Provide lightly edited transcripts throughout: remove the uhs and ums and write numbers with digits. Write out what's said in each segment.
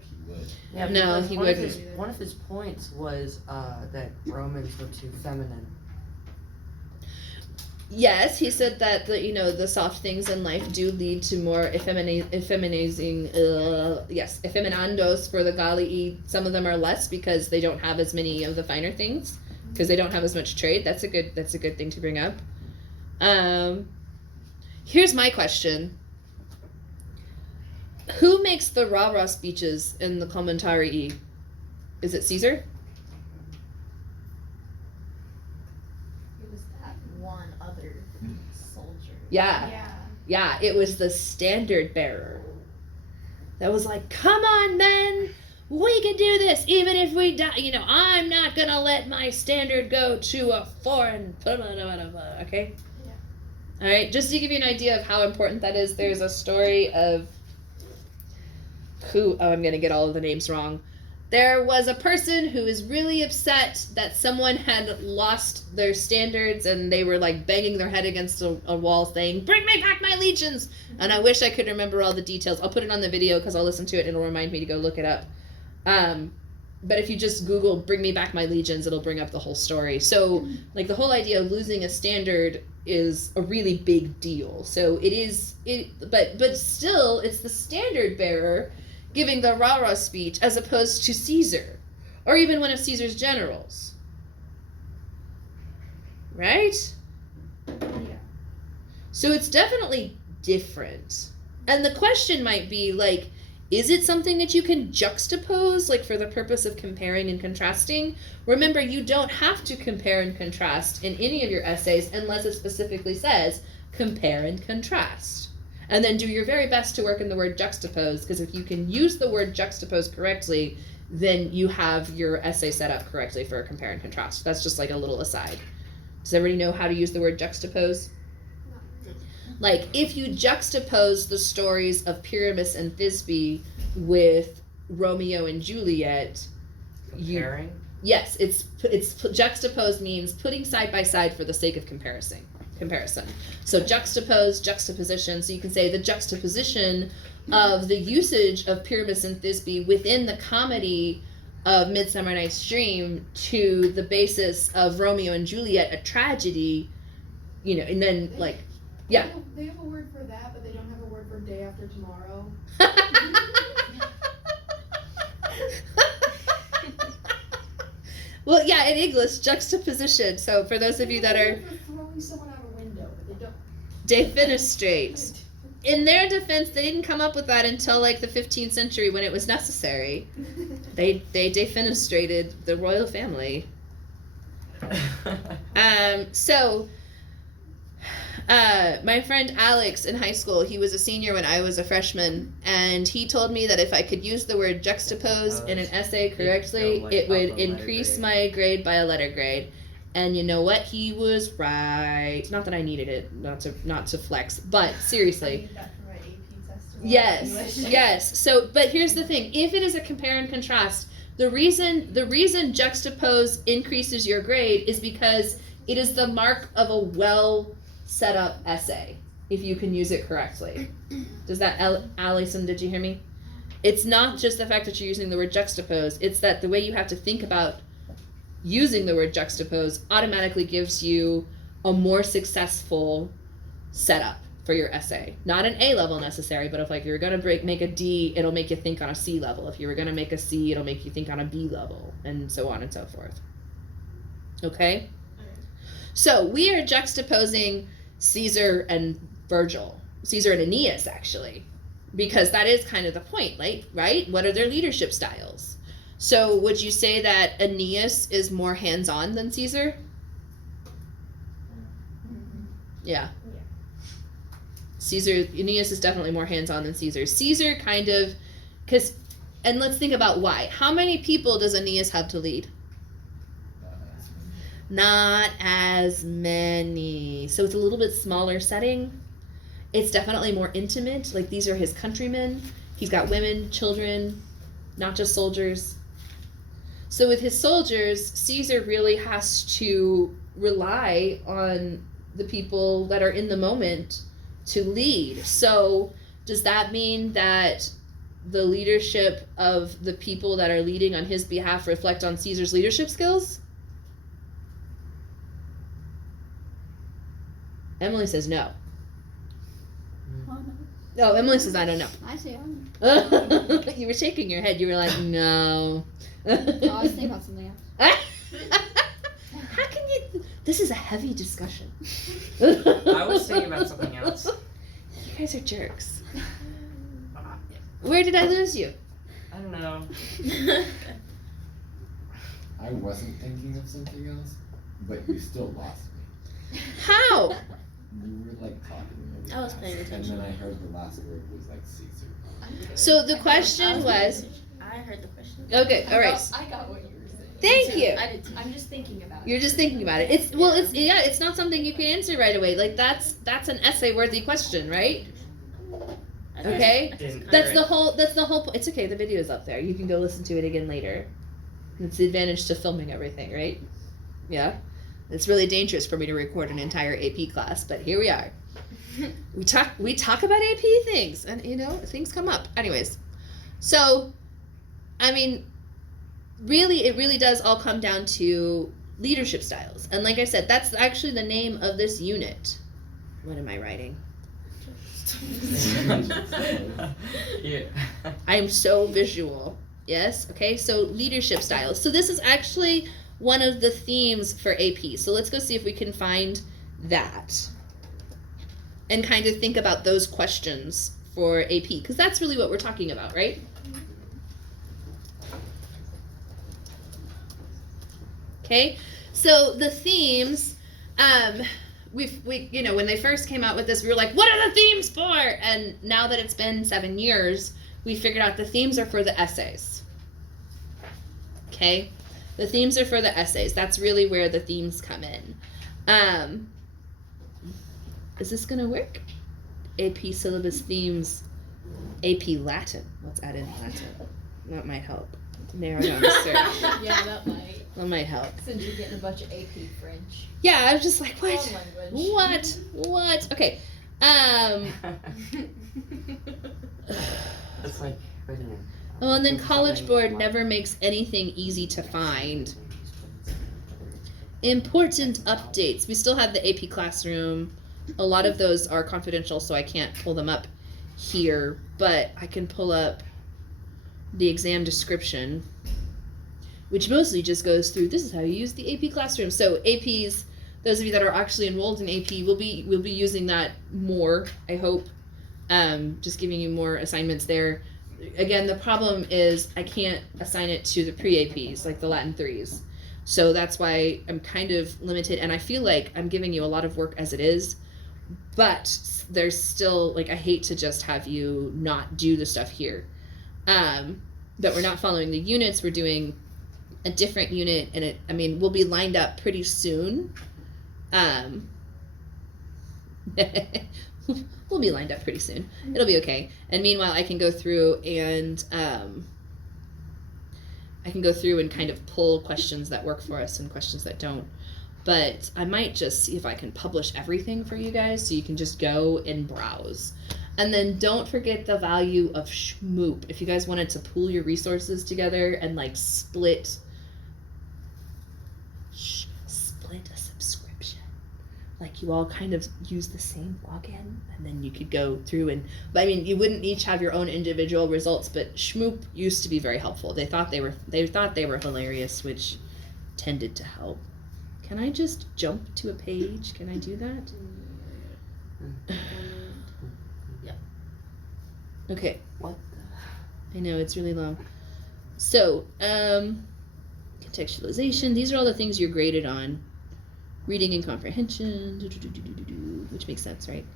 like he would. Yeah, no, he wouldn't. One of his points was that Romans were too feminine. Yes, he said that the soft things in life do lead to more effeminandos for the Galii. Some of them are less because they don't have as many of the finer things, because they don't have as much trade. That's a good thing to bring up. Here's my question. Who makes the rah-rah speeches in the Commentarii? Is it Caesar? Yeah, it was the standard bearer that was like, come on, men, we can do this, even if we die. I'm not going to let my standard go to a foreign, okay? Yeah. All right, just to give you an idea of how important that is, there's a story of I'm going to get all of the names wrong. There was a person who was really upset that someone had lost their standards, and they were like banging their head against a wall saying, bring me back my legions. And I wish I could remember all the details. I'll put it on the video because I'll listen to it and it'll remind me to go look it up. But if you just Google bring me back my legions, it'll bring up the whole story. So like the whole idea of losing a standard is a really big deal. So but still it's the standard bearer giving the rah-rah speech as opposed to Caesar, or even one of Caesar's generals. Right? Yeah. So it's definitely different. And the question might be, like, is it something that you can juxtapose, like, for the purpose of comparing and contrasting? Remember, you don't have to compare and contrast in any of your essays unless it specifically says compare and contrast. And then do your very best to work in the word juxtapose, because if you can use the word juxtapose correctly, then you have your essay set up correctly for a compare and contrast. That's just like a little aside. Does everybody know how to use the word juxtapose? Like, if you juxtapose the stories of Pyramus and Thisbe with Romeo and Juliet, Comparing? Yes, it's juxtapose means putting side by side for the sake of comparison. So juxtaposition. So you can say the juxtaposition of the usage of Pyramus and Thisbe within the comedy of Midsummer Night's Dream to the basis of Romeo and Juliet, a tragedy, and then yeah. They have a word for that, but they don't have a word for day after tomorrow. Well, yeah, in English, juxtaposition. So for those of you that are throwing someone out a window, but they don't. Defenestrate. In their defense, they didn't come up with that until like the 15th century when it was necessary. They defenestrated the royal family. My friend Alex in high school, he was a senior when I was a freshman, and he told me that if I could use the word juxtapose in an essay correctly, it would increase my grade by a letter grade. And you know what? He was right. Not that I needed it, not to flex, but seriously. I need that for my AP test. Yes. So, but here's the thing: if it is a compare and contrast, the reason juxtapose increases your grade is because it is the mark of a well set up essay. If you can use it correctly. Does that, Allison? Did you hear me? It's not just the fact that you're using the word juxtapose. It's that the way you have to think about using the word juxtapose automatically gives you a more successful setup for your essay. Not an A level necessary, but if you're going to make a D, it'll make you think on a C level. If you were going to make a C, it'll make you think on a B level, and so on and so forth. Okay? So we are juxtaposing Caesar and Virgil. Caesar and Aeneas, actually. Because that is kind of the point, right? What are their leadership styles? So would you say that Aeneas is more hands-on than Caesar? Yeah. Aeneas is definitely more hands-on than Caesar. Caesar kind of, and let's think about why. How many people does Aeneas have to lead? Not as many. So it's a little bit smaller setting. It's definitely more intimate. Like, these are his countrymen. He's got women, children, not just soldiers. So with his soldiers, Caesar really has to rely on the people that are in the moment to lead. So does that mean that the leadership of the people that are leading on his behalf reflect on Caesar's leadership skills? Emily says no. No, Emily says I don't know. I say I don't know. You were shaking your head. You were like, no. Oh, I was thinking about something else. How can you? This is a heavy discussion. I was thinking about something else. You guys are jerks. Where did I lose you? I don't know. I wasn't thinking of something else, but you still lost me. How? You were like talking really I was fast, paying and attention. then I heard the last word was like Caesar. So the question was. I heard the question. Okay, all right. I got what you were saying. Thank you. I did too. I'm just thinking about it. You're just thinking about it. It's not something you can answer right away. Like that's an essay worthy question, right? Okay. That's the whole point. It's okay. The video is up there. You can go listen to it again later. It's the advantage to filming everything, right? Yeah. It's really dangerous for me to record an entire AP class, but here we are. We talk about AP things, and things come up. Anyways, so I mean, it really does all come down to leadership styles. And like I said, that's actually the name of this unit. What am I writing? Yeah. I am so visual. Yes? Okay, so leadership styles. So this is actually one of the themes for AP. So let's go see if we can find that. And kind of think about those questions for AP. Because that's really what we're talking about, right? Okay, so the themes, we when they first came out with this, we were like, what are the themes for? And now that it's been 7 years, we figured out the themes are for the essays. Okay, the themes are for the essays. That's really where the themes come in. Is this gonna work? AP syllabus themes, AP Latin. Let's add in Latin. That might help. Narrow down the search. Yeah, that might. That might help. Since you're getting a bunch of AP French. Yeah, I was just like, what? Foreign language. What? Okay. It's like, wait a minute. Oh, and then College Board never makes anything easy to find. Important updates. We still have the AP Classroom. A lot of those are confidential, so I can't pull them up here, but I can pull up the exam description, which mostly just goes through, this is how you use the AP Classroom. So APs, those of you that are actually enrolled in AP will be using that more, I hope. Just giving you more assignments there. Again, the problem is I can't assign it to the pre-APs, like the Latin 3s. So that's why I'm kind of limited, and I feel like I'm giving you a lot of work as it is, but there's still, like, I hate to just have you not do the stuff here. That we're not following the units, we're doing a different unit, and we'll be lined up pretty soon. We'll be lined up pretty soon. It'll be okay. And meanwhile, I can go through and kind of pull questions that work for us and questions that don't. But I might just see if I can publish everything for you guys so you can just go and browse. And then don't forget the value of Schmoop. If you guys wanted to pool your resources together and like split a subscription. Like you all kind of use the same login and then you could go through you wouldn't each have your own individual results, but Schmoop used to be very helpful. They thought they were hilarious, which tended to help. Can I just jump to a page? Can I do that? Yep. Okay. What I know, it's really long. So, contextualization. These are all the things you're graded on. Reading and comprehension, which makes sense, right?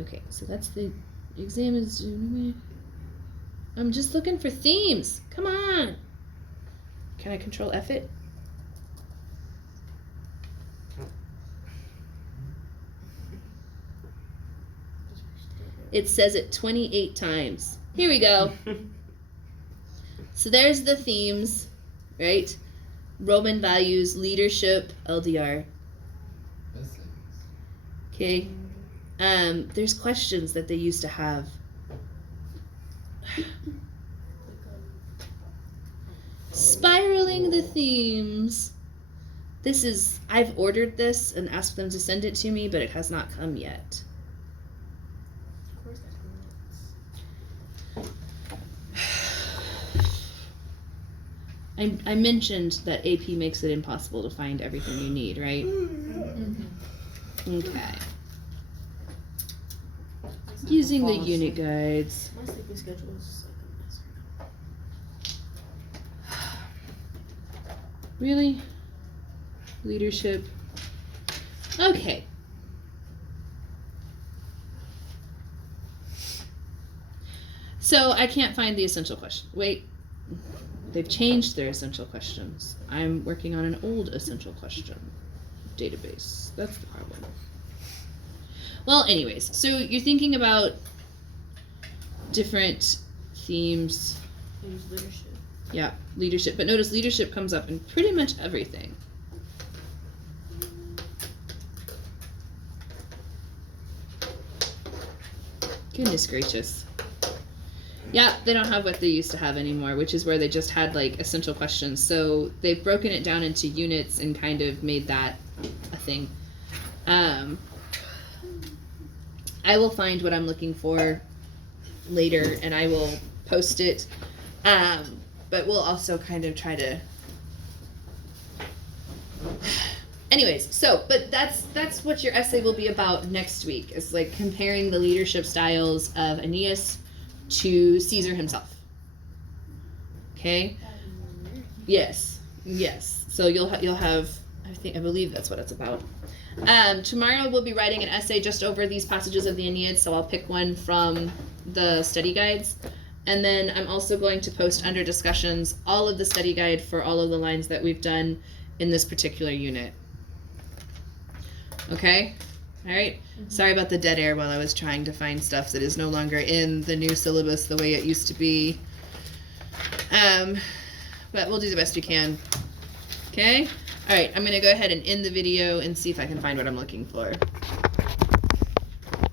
Okay, so that's the exam is. I'm just looking for themes. Come on. Can I control F it? It says it 28 times. Here we go. So there's the themes, right? Roman values, leadership, LDR. Okay. There's questions that they used to have. Spiraling the themes. This is, I've ordered this and asked them to send it to me, but it has not come yet. Of course that's I mentioned that AP makes it impossible to find everything you need, right? Okay. Using the unit guides. My sleeping schedule is just like a mess right now. Really? Leadership. Okay. So I can't find the essential question. Wait. They've changed their essential questions. I'm working on an old essential question database. That's the problem. Well, anyways, so you're thinking about different themes. Use leadership. Yeah, leadership. But notice leadership comes up in pretty much everything. Goodness gracious. Yeah, they don't have what they used to have anymore, which is where they just had like essential questions. So they've broken it down into units and kind of made that a thing. I will find what I'm looking for later and I will post it. But we'll also kind of try to. Anyways, so but that's what your essay will be about next week. Is like comparing the leadership styles of Aeneas to Caesar himself. Okay. Yes. So you'll have. I believe that's what it's about. Tomorrow we'll be writing an essay just over these passages of the Aeneid. So I'll pick one from the study guides, and then I'm also going to post under discussions all of the study guide for all of the lines that we've done in this particular unit. Okay. All right. Sorry about the dead air while I was trying to find stuff that is no longer in the new syllabus the way it used to be. But we'll do the best we can. Okay? All right, I'm going to go ahead and end the video and see if I can find what I'm looking for.